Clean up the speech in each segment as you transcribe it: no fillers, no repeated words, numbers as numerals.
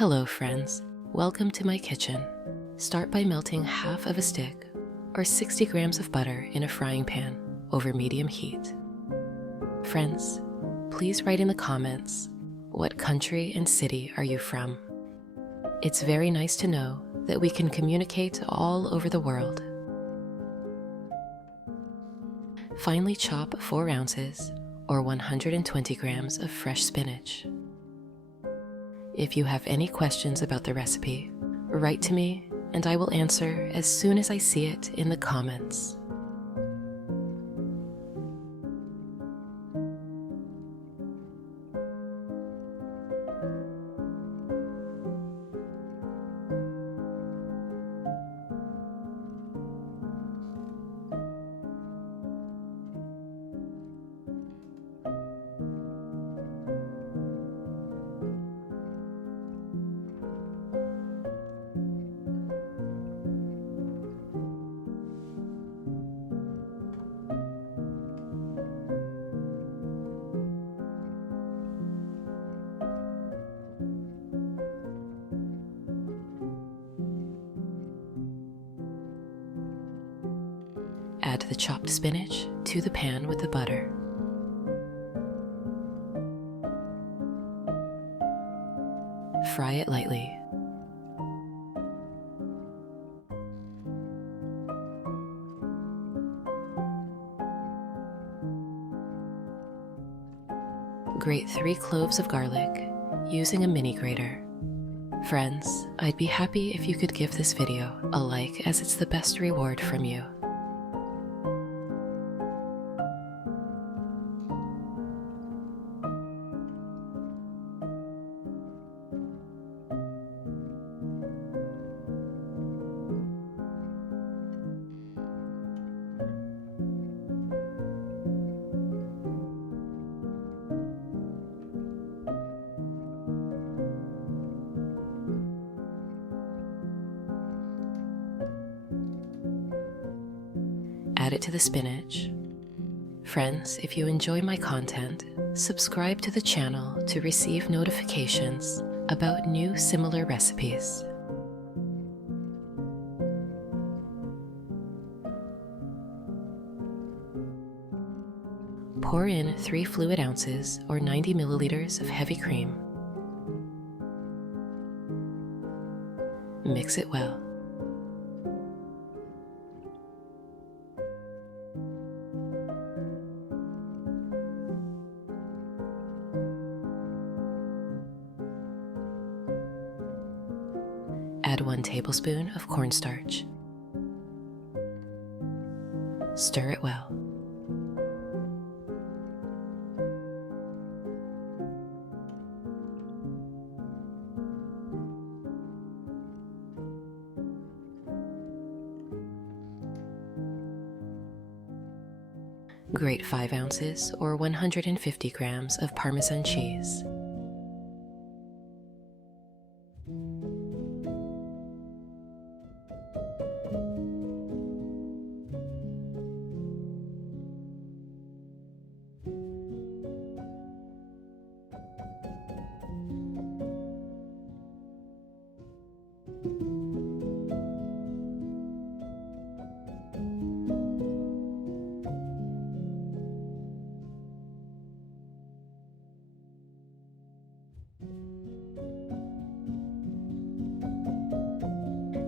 Hello friends, welcome to my kitchen. Start by melting half of a stick or 60 grams of butter in a frying pan over medium heat. Friends, please write in the comments, what country and city are you from? It's very nice to know that we can communicate all over the world. Finely chop 4 ounces or 120 grams of fresh spinach. If you have any questions about the recipe, write to me and I will answer as soon as I see it in the comments. Add the chopped spinach to the pan with the butter. Fry it lightly. Grate 3 cloves of garlic using a mini grater. Friends, I'd be happy if you could give this video a like as it's the best reward from you. Add it to the spinach. Friends, if you enjoy my content, subscribe to the channel to receive notifications about new similar recipes. Pour in 3 fluid ounces or 90 milliliters of heavy cream. Mix it well. Add 1 tablespoon of cornstarch. Stir it well. Grate 5 ounces or 150 grams of Parmesan cheese.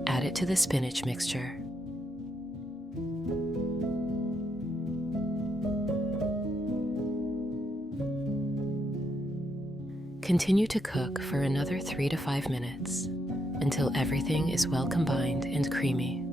Add it to the spinach mixture. Continue to cook for another 3 to 5 minutes until everything is well combined and creamy.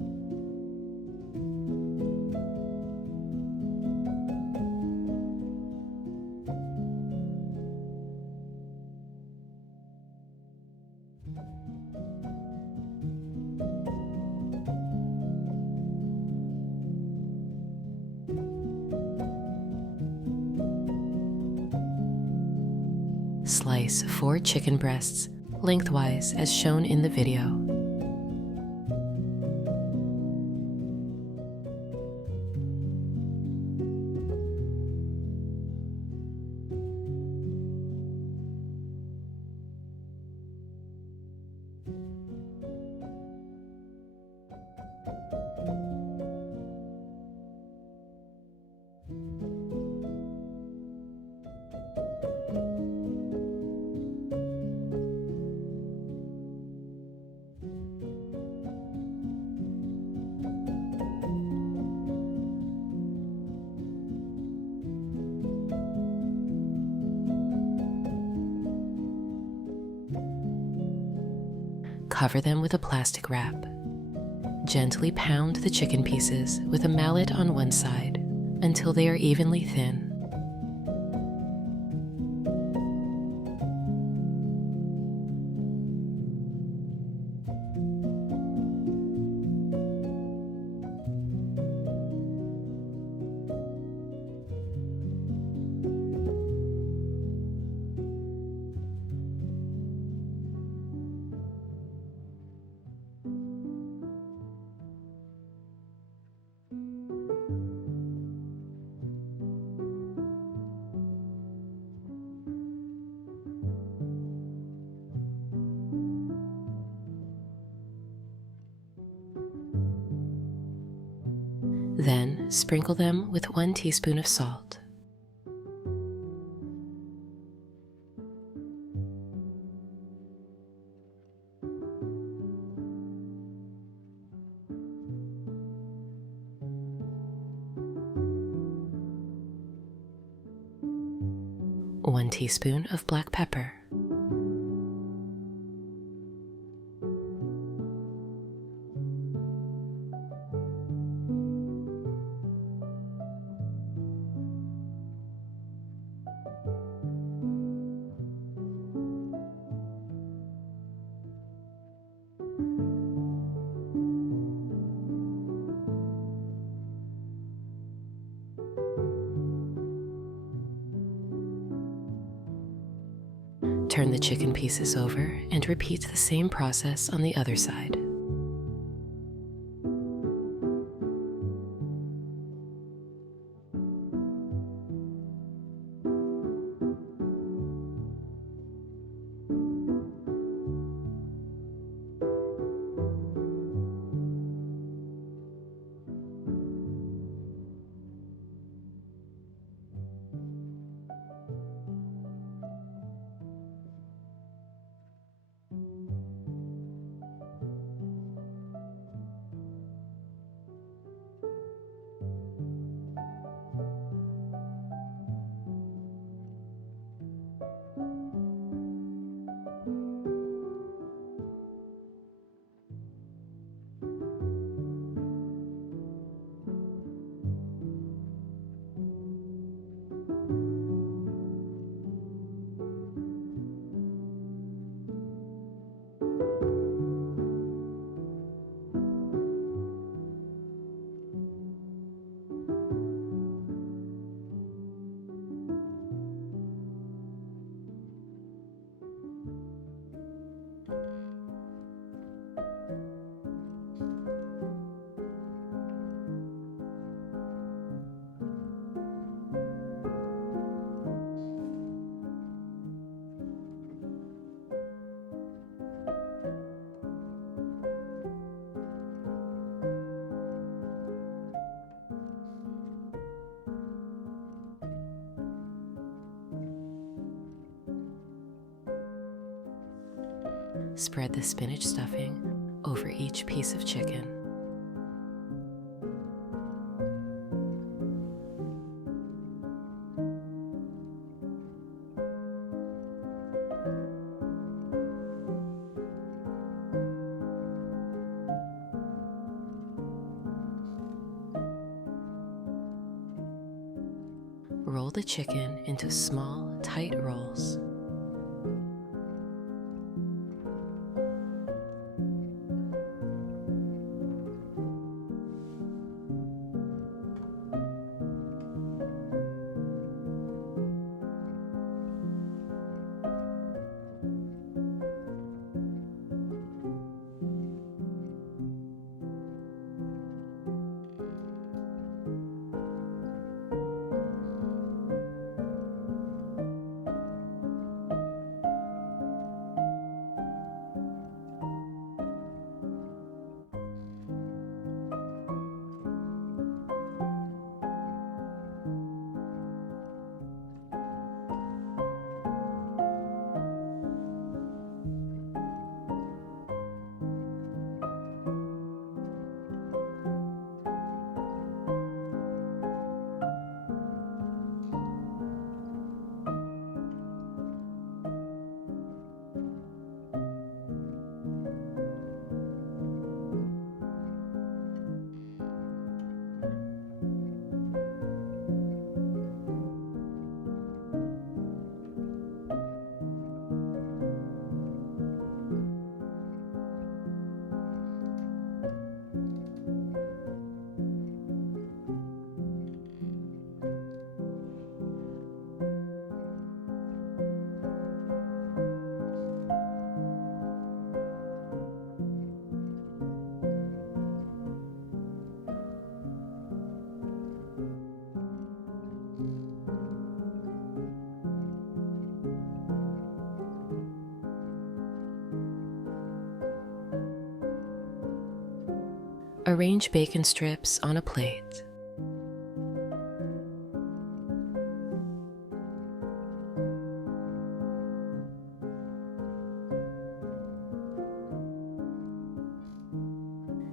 Slice 4 chicken breasts lengthwise as shown in the video. cover them with a plastic wrap. Gently pound the chicken pieces with a mallet on one side until they are evenly thin. Then sprinkle them with 1 teaspoon of salt. One teaspoon of black pepper. Turn the chicken pieces over and repeat the same process on the other side. Spread the spinach stuffing over each piece of chicken. Roll the chicken into small, tight rolls. Arrange bacon strips on a plate.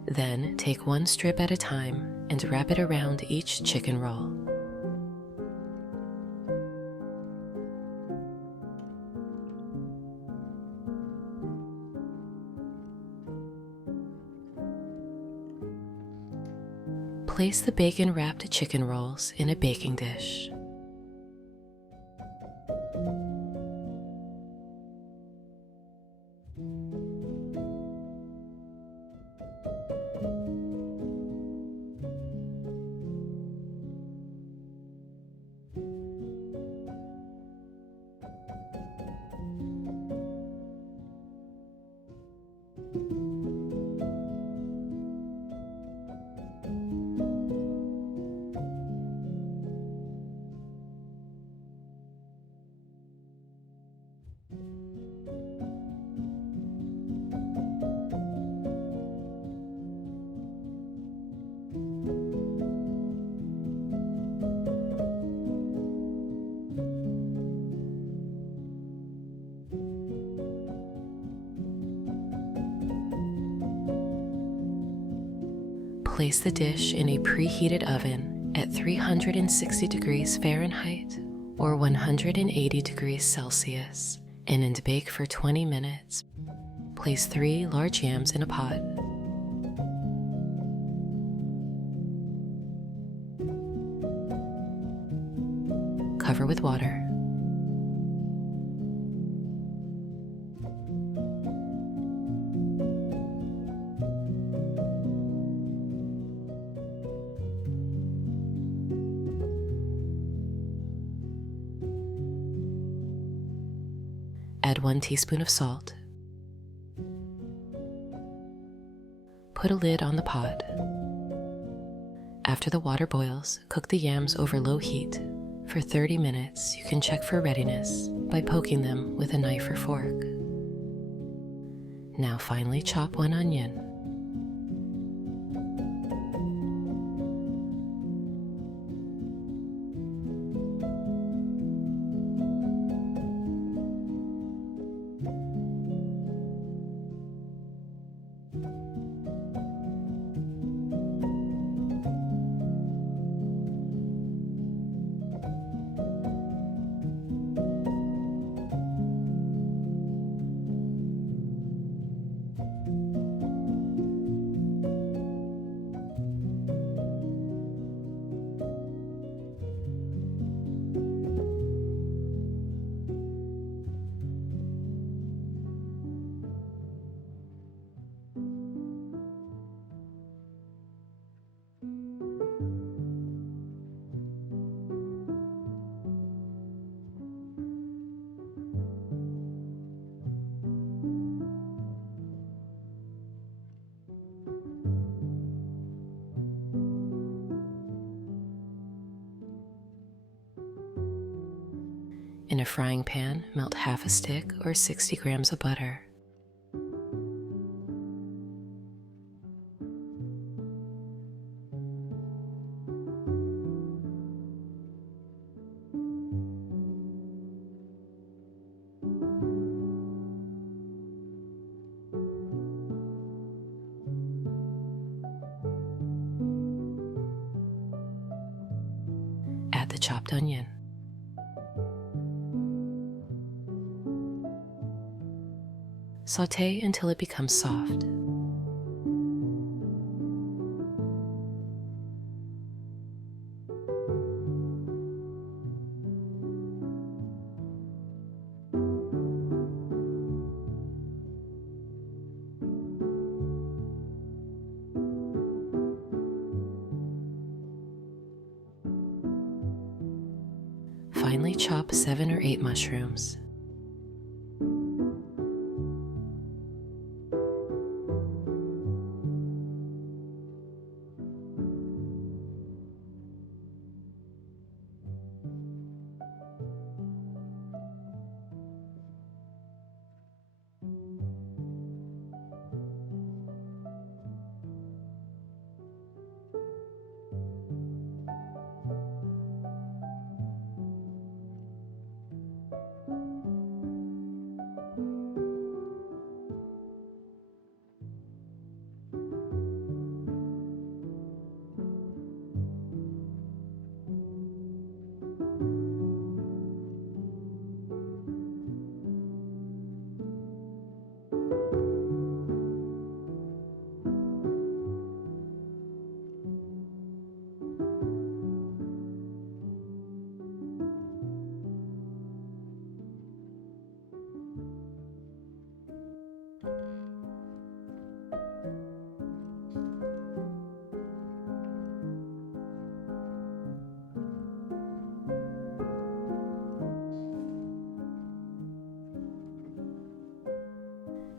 Then take one strip at a time and wrap it around each chicken roll. Place the bacon-wrapped chicken rolls in a baking dish. Place the dish in a preheated oven at 360 degrees Fahrenheit or 180 degrees Celsius and bake for 20 minutes. Place 3 large yams in a pot. Cover with water. Add 1 teaspoon of salt. Put a lid on the pot. After the water boils, cook the yams over low heat. For 30 minutes, you can check for readiness by poking them with a knife or fork. Now finely chop 1 onion. In a frying pan, melt half a stick or 60 grams of butter. Add the chopped onion. Sauté until it becomes soft. Finely chop 7 or 8 mushrooms.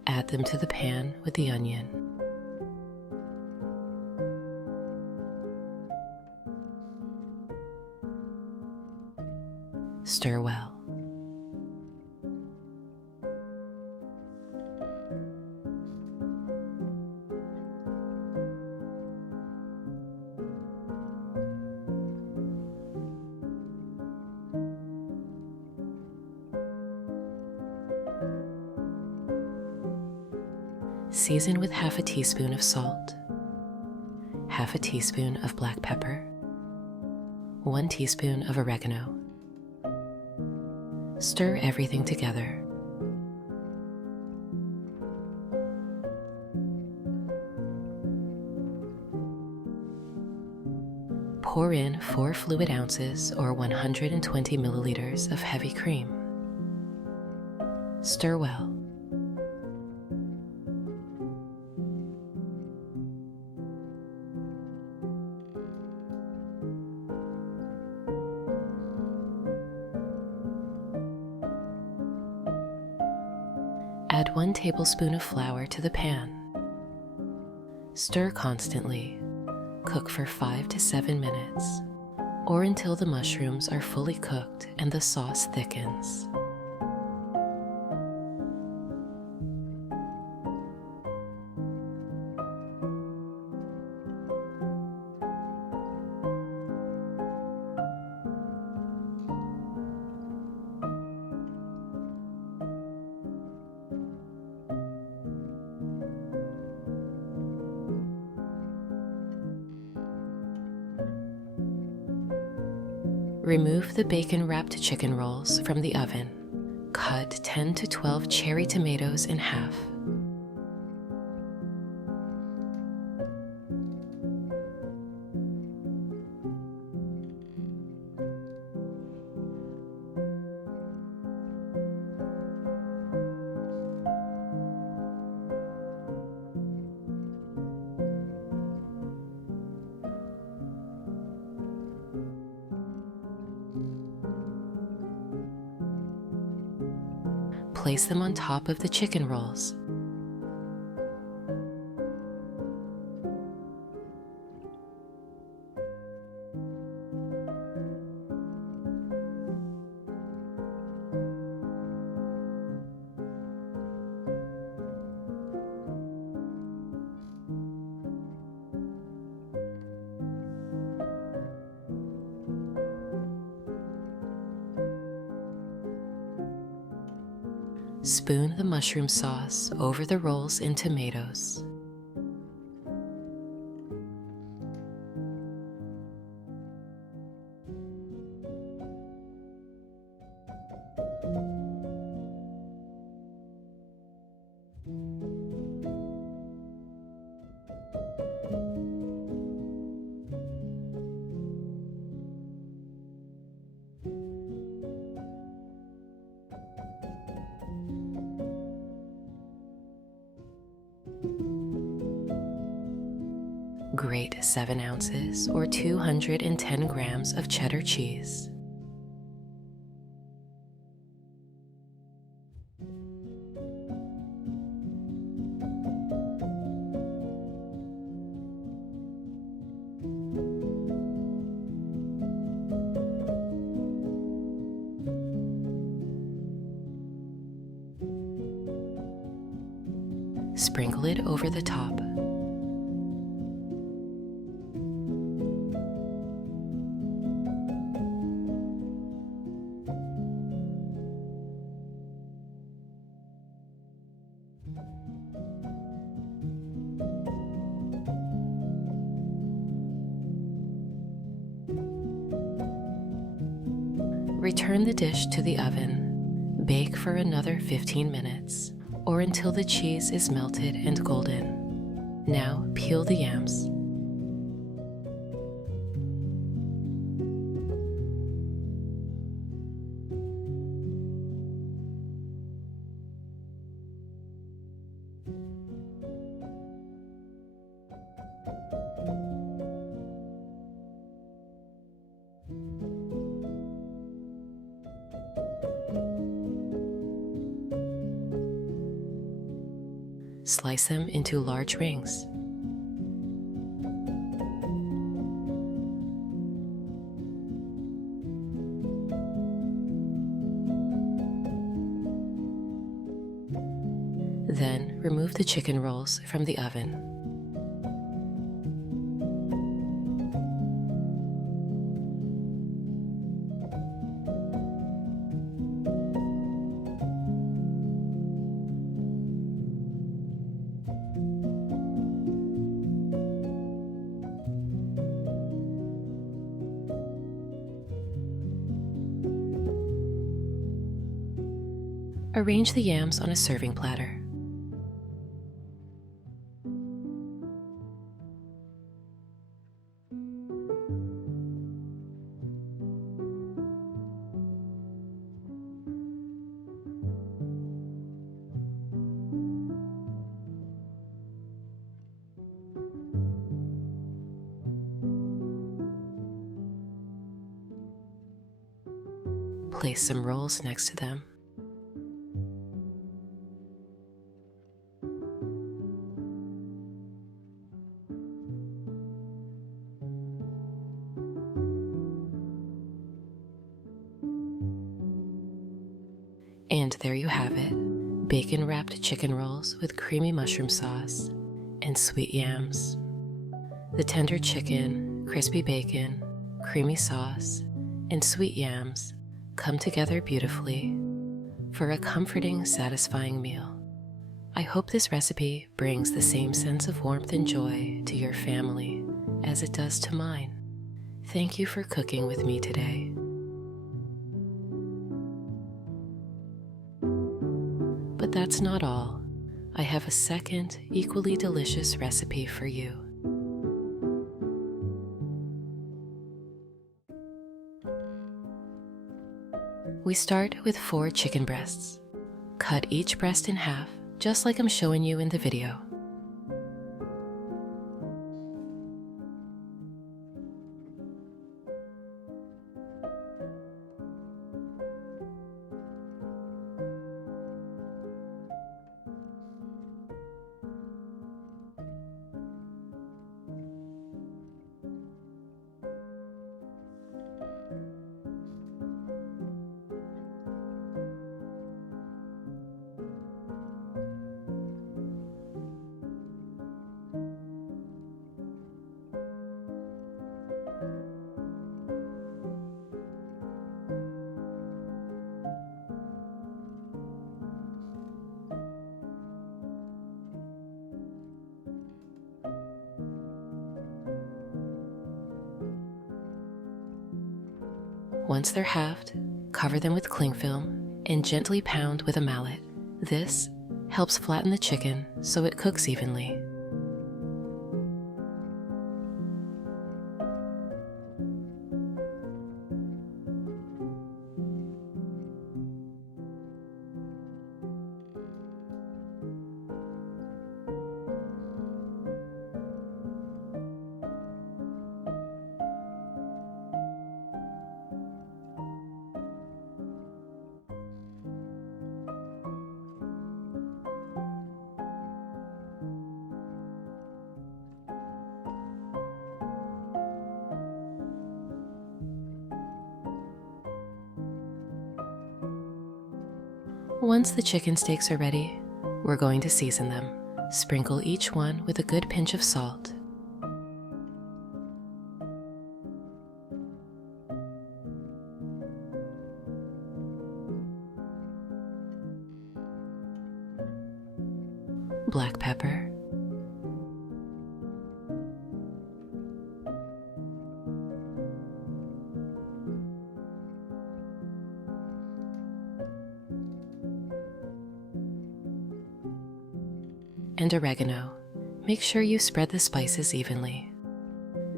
Add them to the pan with the onion. Stir well. Season with half a teaspoon of salt, half a teaspoon of black pepper, 1 teaspoon of oregano. Stir everything together. Pour in 4 fluid ounces or 120 milliliters of heavy cream. Stir well. Add 1 tablespoon of flour to the pan. Stir constantly. Cook for 5 to 7 minutes, or until the mushrooms are fully cooked and the sauce thickens. Remove the bacon-wrapped chicken rolls from the oven. Cut 10 to 12 cherry tomatoes in half. Place them on top of the chicken rolls. Spoon the mushroom sauce over the rolls and tomatoes. Grate 7 ounces or 210 grams of cheddar cheese. Sprinkle it over the top. Return the dish to the oven. Bake for another 15 minutes or until the cheese is melted and golden. Now peel the yams. Slice them into large rings. Then remove the chicken rolls from the oven. Arrange the yams on a serving platter. Place some rolls next to them. And there you have it, bacon-wrapped chicken rolls with creamy mushroom sauce and sweet yams. The tender chicken, crispy bacon, creamy sauce, and sweet yams come together beautifully for a comforting, satisfying meal. I hope this recipe brings the same sense of warmth and joy to your family as it does to mine. Thank you for cooking with me today. But that's not all. I have a second, equally delicious recipe for you. We start with 4 chicken breasts. Cut each breast in half, just like I'm showing you in the video. Once they're halved, cover them with cling film and gently pound with a mallet. This helps flatten the chicken so it cooks evenly. Once the chicken steaks are ready, we're going to season them. Sprinkle each one with a good pinch of salt. Black pepper. And oregano. Make sure you spread the spices evenly.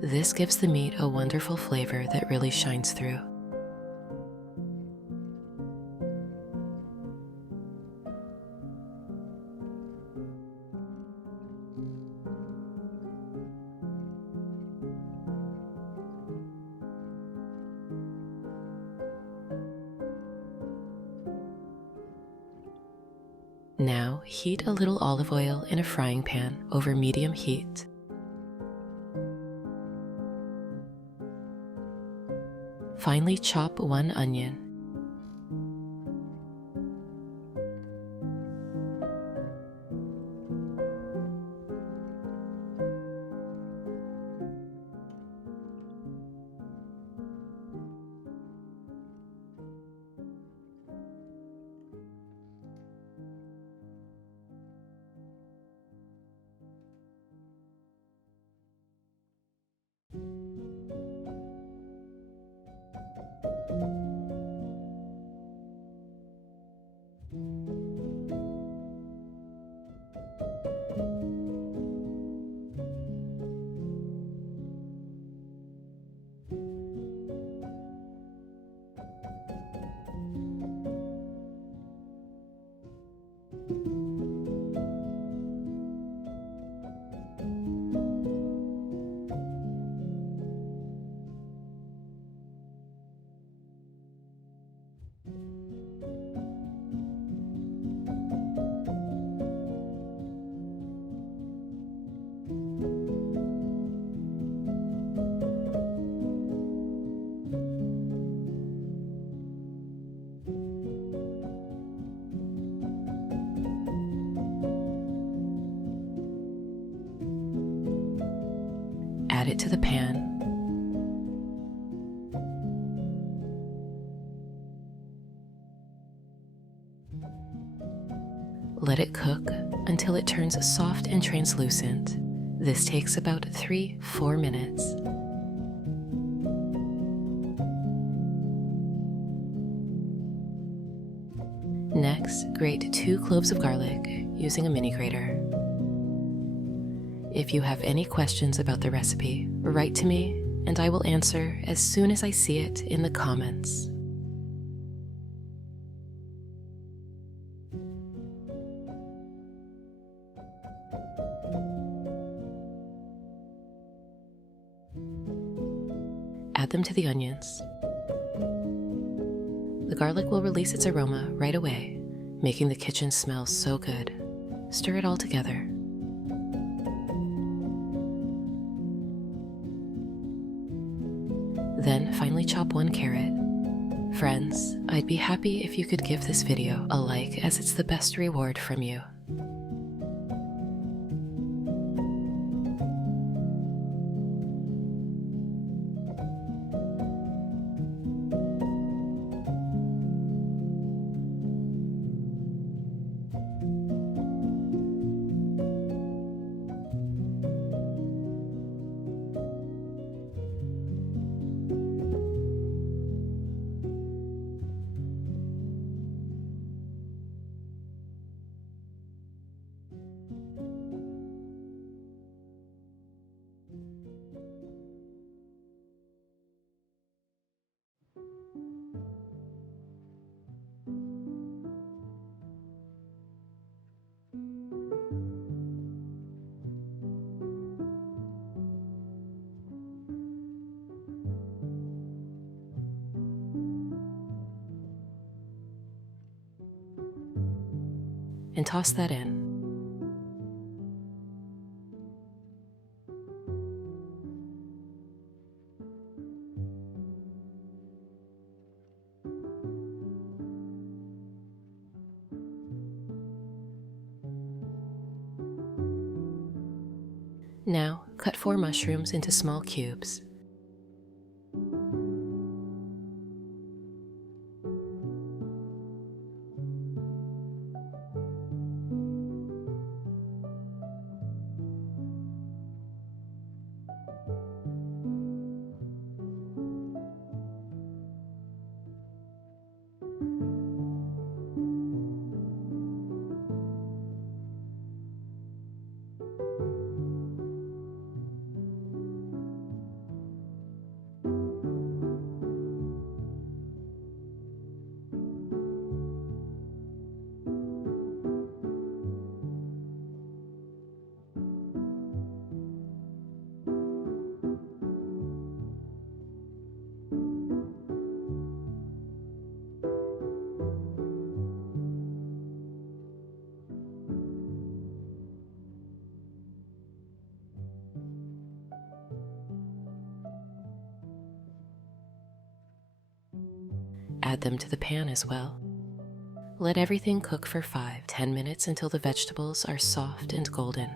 This gives the meat a wonderful flavor that really shines through. Now heat a little olive oil in a frying pan over medium heat. Finely chop 1 onion. Add it to the pan. Let it cook until it turns soft and translucent. This takes about 3-4 minutes. Next, grate 2 cloves of garlic using a mini grater. If you have any questions about the recipe, write to me and I will answer as soon as I see it in the comments. Add them to the onions. The garlic will release its aroma right away, making the kitchen smell so good. Stir it all together. Then finely chop 1 carrot. Friends, I'd be happy if you could give this video a like, as it's the best reward from you. And toss that in. Now, cut 4 mushrooms into small cubes. add them to the pan as well. Let everything cook for 5-10 minutes until the vegetables are soft and golden.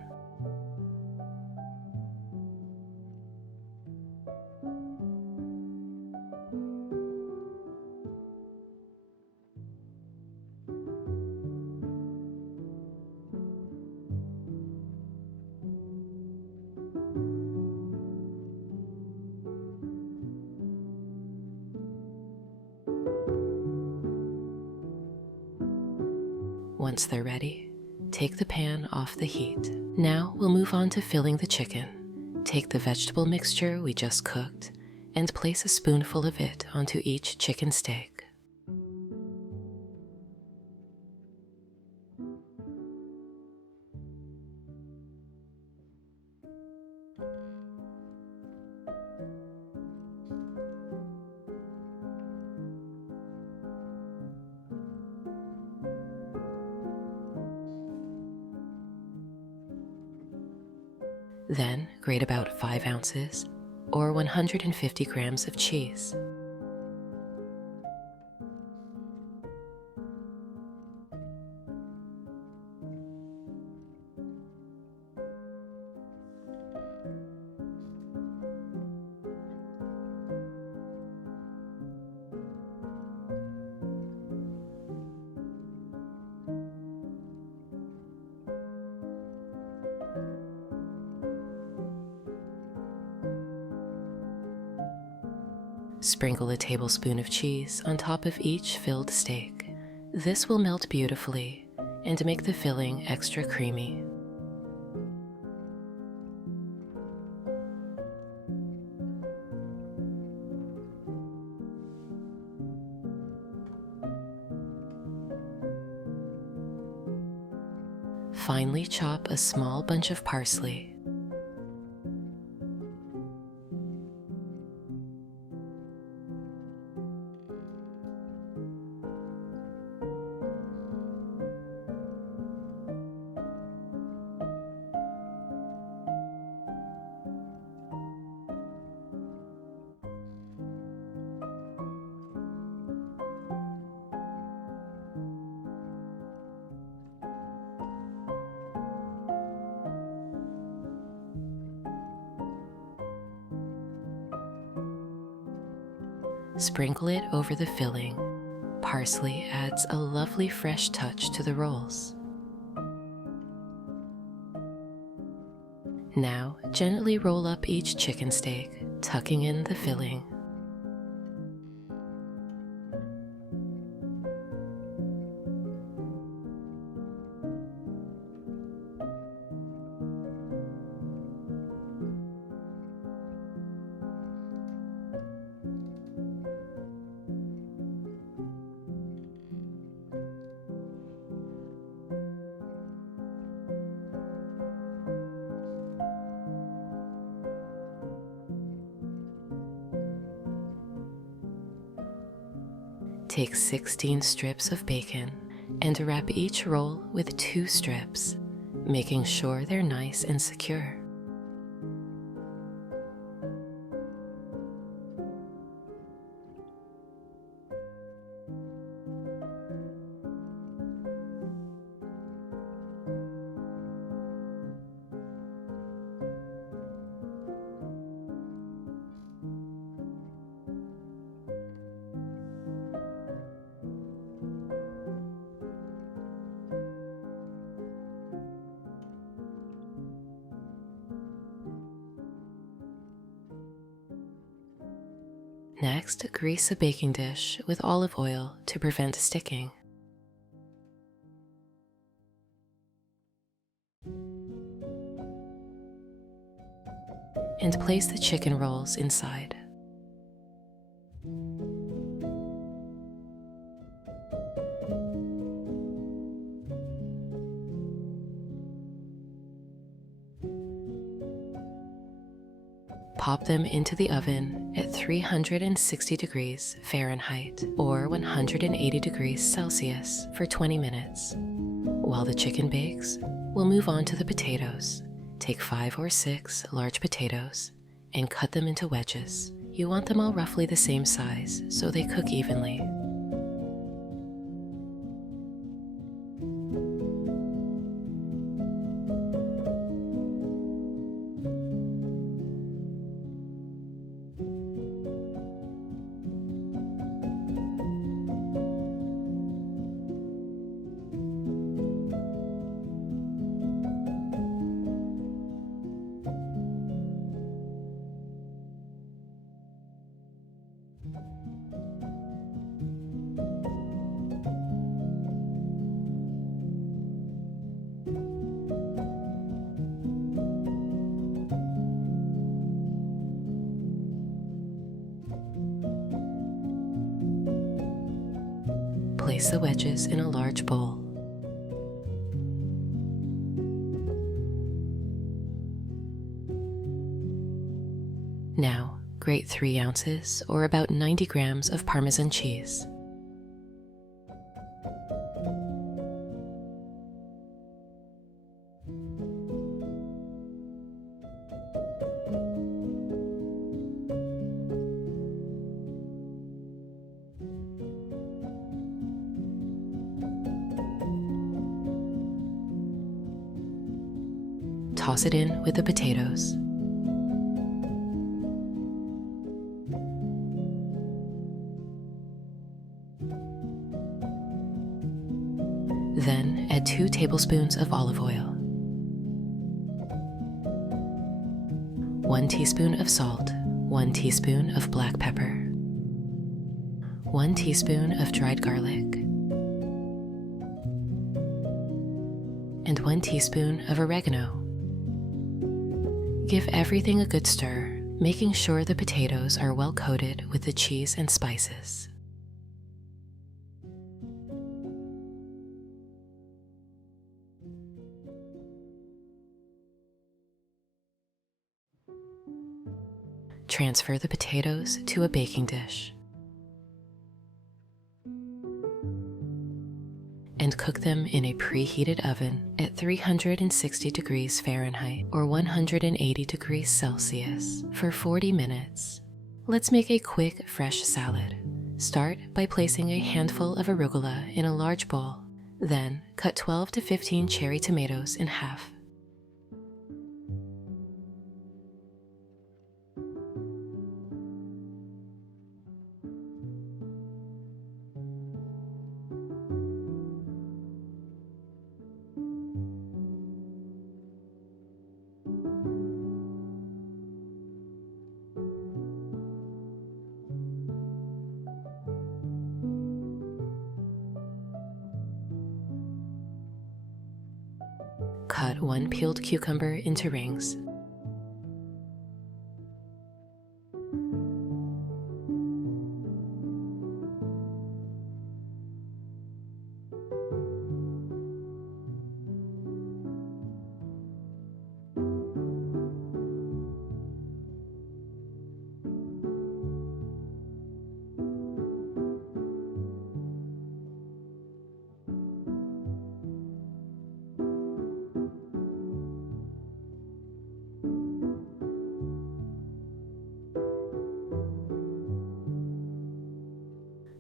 Once they're ready, take the pan off the heat. Now we'll move on to filling the chicken. Take the vegetable mixture we just cooked and place a spoonful of it onto each chicken steak. Then grate about 5 ounces or 150 grams of cheese. Sprinkle a tablespoon of cheese on top of each filled steak. This will melt beautifully and make the filling extra creamy. Finely chop a small bunch of parsley. Sprinkle it over the filling. Parsley adds a lovely fresh touch to the rolls. Now, gently roll up each chicken steak, tucking in the filling. Take 16 strips of bacon and wrap each roll with 2 strips, making sure they're nice and secure. Next, grease a baking dish with olive oil to prevent sticking. And place the chicken rolls inside. Pop them into the oven at 360 degrees Fahrenheit or 180 degrees Celsius for 20 minutes. While the chicken bakes, we'll move on to the potatoes. Take 5 or 6 large potatoes and cut them into wedges. You want them all roughly the same size so they cook evenly. Place the wedges in a large bowl. Now, grate 3 ounces or about 90 grams of Parmesan cheese. Toss it in with the potatoes. Then add 2 tablespoons of olive oil, 1 teaspoon of salt, 1 teaspoon of black pepper, 1 teaspoon of dried garlic, and 1 teaspoon of oregano. Give everything a good stir, making sure the potatoes are well coated with the cheese and spices. Transfer the potatoes to a baking dish and cook them in a preheated oven at 360 degrees Fahrenheit or 180 degrees Celsius for 40 minutes. Let's make a quick, fresh salad. Start by placing a handful of arugula in a large bowl. Then, cut 12 to 15 cherry tomatoes in half. Cut 1 peeled cucumber into rings.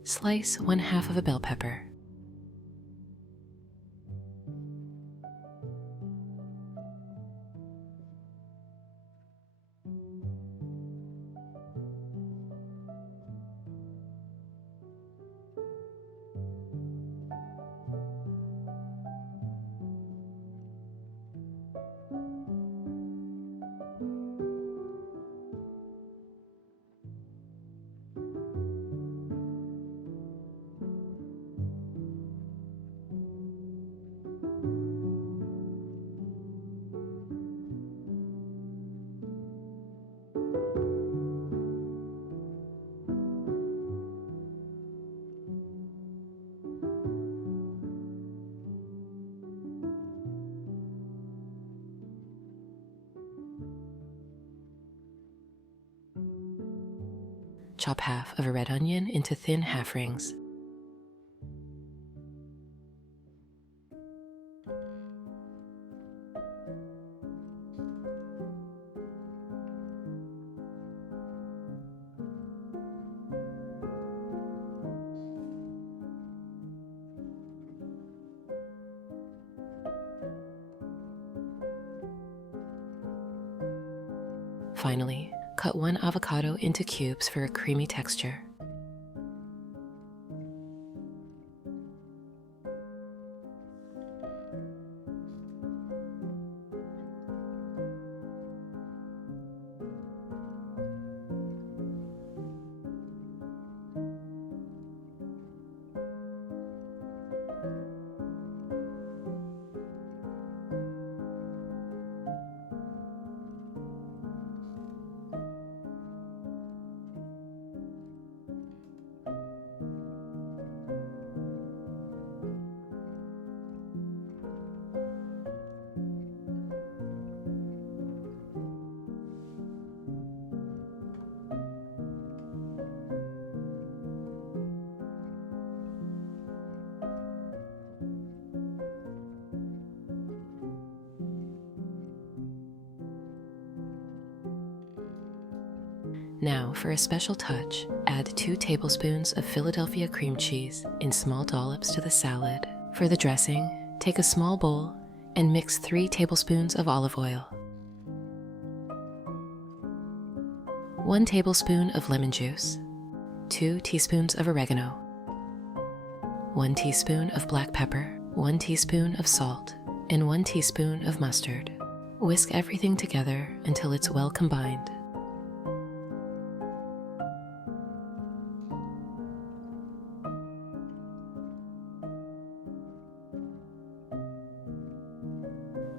Slice 1/2 of a bell pepper. Chop 1/2 of a red onion into thin half rings. Finally, cut 1 avocado into cubes for a creamy texture. Now, for a special touch, add 2 tablespoons of Philadelphia cream cheese in small dollops to the salad. For the dressing, take a small bowl and mix 3 tablespoons of olive oil, 1 tablespoon of lemon juice, 2 teaspoons of oregano, 1 teaspoon of black pepper, 1 teaspoon of salt, and 1 teaspoon of mustard. Whisk everything together until it's well combined.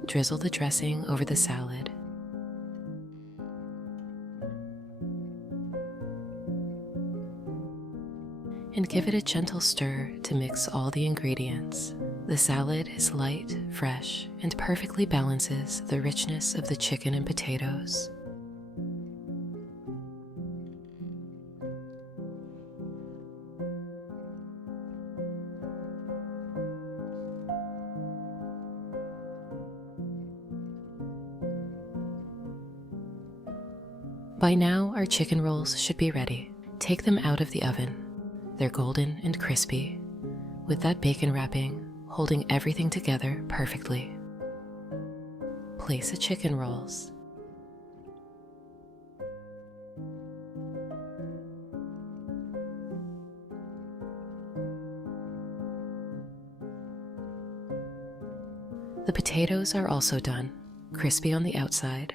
Drizzle the dressing over the salad. And give it a gentle stir to mix all the ingredients. The salad is light, fresh, and perfectly balances the richness of the chicken and potatoes. By now, our chicken rolls should be ready. Take them out of the oven. They're golden and crispy, with that bacon wrapping holding everything together perfectly. Place the chicken rolls. The potatoes are also done, crispy on the outside,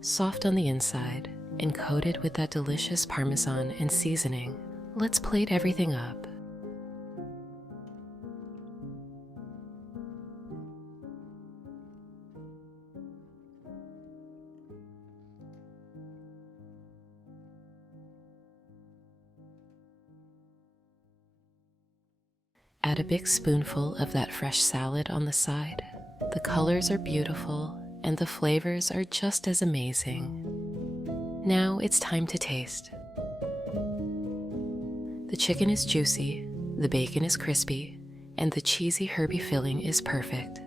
soft on the inside, and coated with that delicious Parmesan and seasoning. Let's plate everything up. Add a big spoonful of that fresh salad on the side. The colors are beautiful and the flavors are just as amazing. Now it's time to taste. The chicken is juicy, the bacon is crispy, and the cheesy herby filling is perfect.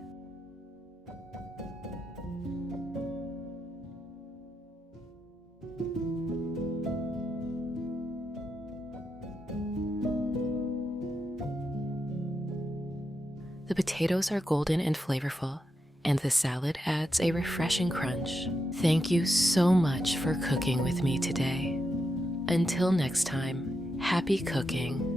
The potatoes are golden and flavorful, and the salad adds a refreshing crunch. Thank you so much for cooking with me today. Until next time, happy cooking.